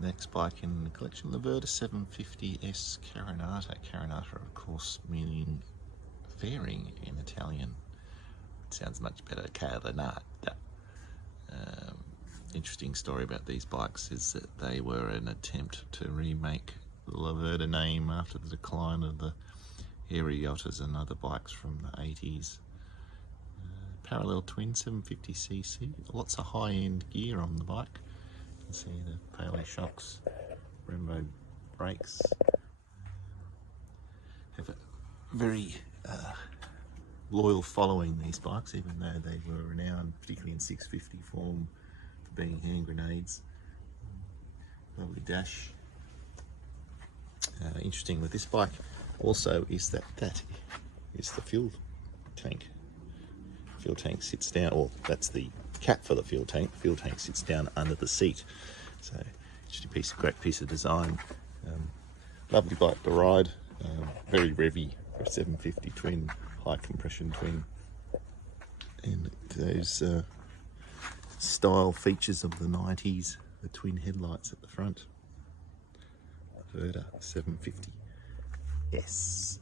Next bike in the collection, Laverda 750S Carinata. Carinata, of course, meaning fairing in Italian. It sounds much better, Carinata. Interesting story about these bikes is that they were an attempt to remake the Laverda name after the decline of the Ariottas and other bikes from the 80s. Parallel twin 750cc, lots of high-end gear on the bike. You can see the Paley shocks, Brembo brakes. Have a very loyal following, these bikes, even though they were renowned, particularly in 650 form, for being hand grenades. Lovely dash. Interesting with this bike also is that is the fuel tank. Fuel tank sits down, or that's the cap for the fuel tank. The fuel tank sits down under the seat. So just a great piece of design. Lovely bike to ride. Very revvy for a 750 twin, high compression twin. And those style features of the 90s, the twin headlights at the front. Laverda 750S.